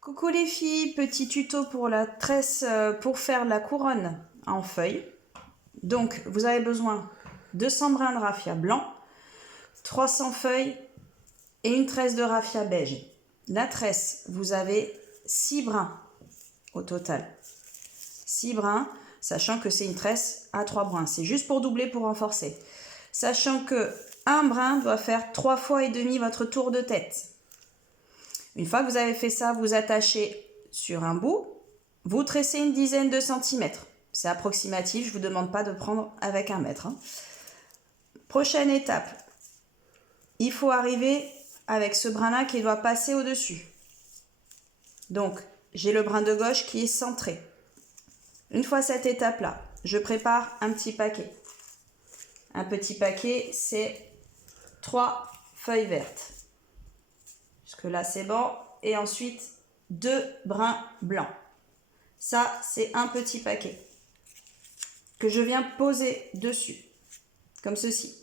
Coucou les filles, petit tuto pour la tresse, pour faire la couronne en feuilles. Donc vous avez besoin de 200 brins de raffia blanc, 300 feuilles et une tresse de raffia beige. La tresse, vous avez 6 brins au total. 6 brins, sachant que c'est une tresse à 3 brins. C'est juste pour doubler, pour renforcer. Sachant que un brin doit faire 3 fois et demi votre tour de tête. Une fois que vous avez fait ça, vous attachez sur un bout, vous tressez une dizaine de centimètres. C'est approximatif, je ne vous demande pas de prendre avec 1 mètre. Prochaine étape, il faut arriver avec ce brin-là qui doit passer au-dessus. Donc, j'ai le brin de gauche qui est centré. Une fois cette étape-là, je prépare un petit paquet. Un petit paquet, c'est 3 feuilles vertes. Jusque-là, c'est bon. Et ensuite, 2 brins blancs. Ça, c'est un petit paquet que je viens poser dessus, comme ceci.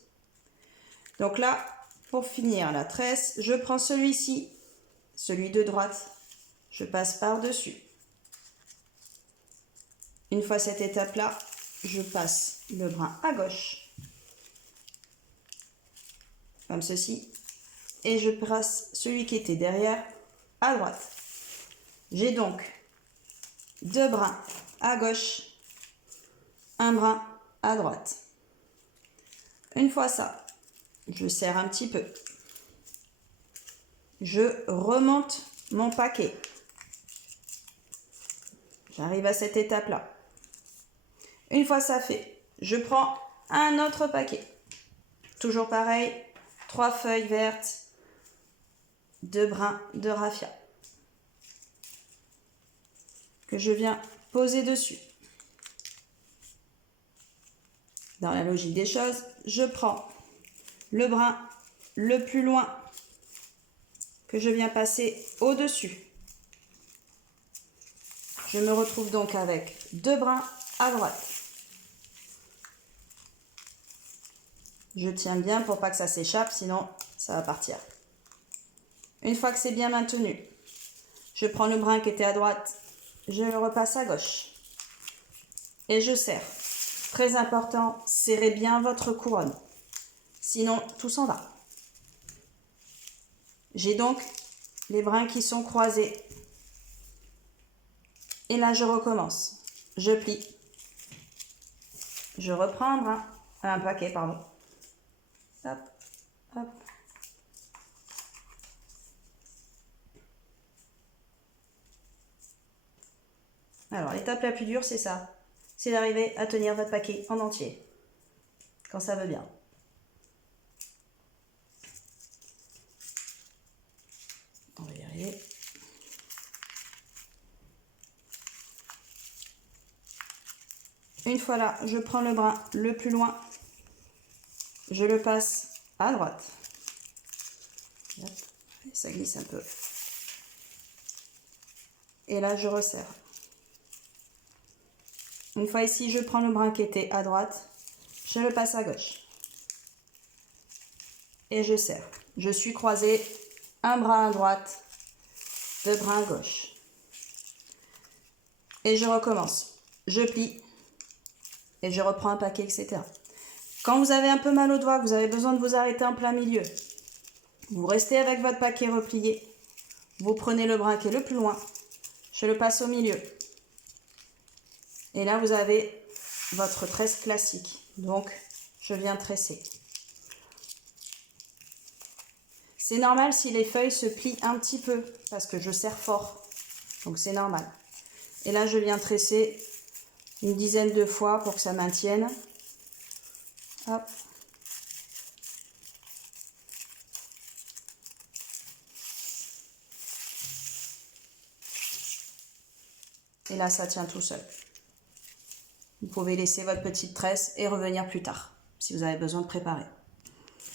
Donc là, pour finir la tresse, je prends celui-ci, celui de droite, je passe par-dessus. Une fois cette étape-là, je passe le brin à gauche, comme ceci, et je passe celui qui était derrière à droite. J'ai donc 2 brins à gauche, 1 brin à droite. Une fois ça, je serre un petit peu. Je remonte mon paquet. J'arrive à cette étape-là. Une fois ça fait, je prends un autre paquet. Toujours pareil, 3 feuilles vertes, 2 brins de raffia que je viens poser dessus. Dans la logique des choses, je prends le brin le plus loin que je viens passer au-dessus. Je me retrouve donc avec 2 brins à droite. Je tiens bien pour pas que ça s'échappe, sinon ça va partir. Une fois que c'est bien maintenu, je prends le brin qui était à droite, je le repasse à gauche. Et je serre. Très important, serrez bien votre couronne. Sinon, tout s'en va. J'ai donc les brins qui sont croisés. Et là, je recommence. Je plie. Je reprends un paquet, pardon. Hop, hop. Alors, l'étape la plus dure, c'est ça. C'est d'arriver à tenir votre paquet en entier. Quand ça veut bien. On va y arriver. Une fois là, je prends le brin le plus loin. Je le passe à droite. Hop, ça glisse un peu. Et là, je resserre. Une fois ici, je prends le brin qui était à droite. Je le passe à gauche. Et je serre. Je suis croisée. Un brin à droite. 2 brins à gauche. Et je recommence. Je plie. Et je reprends un paquet, etc. Quand vous avez un peu mal au doigt, que vous avez besoin de vous arrêter en plein milieu, vous restez avec votre paquet replié. Vous prenez le brin qui est le plus loin. Je le passe au milieu. Et là, vous avez votre tresse classique. Donc, je viens tresser. C'est normal si les feuilles se plient un petit peu, parce que je serre fort. Donc, c'est normal. Et là, je viens tresser une dizaine de fois pour que ça maintienne. Hop. Et là, ça tient tout seul. Vous pouvez laisser votre petite tresse et revenir plus tard, si vous avez besoin de préparer.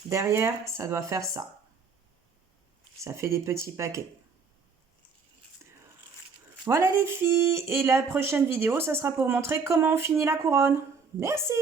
Derrière, ça doit faire ça. Ça fait des petits paquets. Voilà les filles, et la prochaine vidéo, ça sera pour montrer comment on finit la couronne. Merci!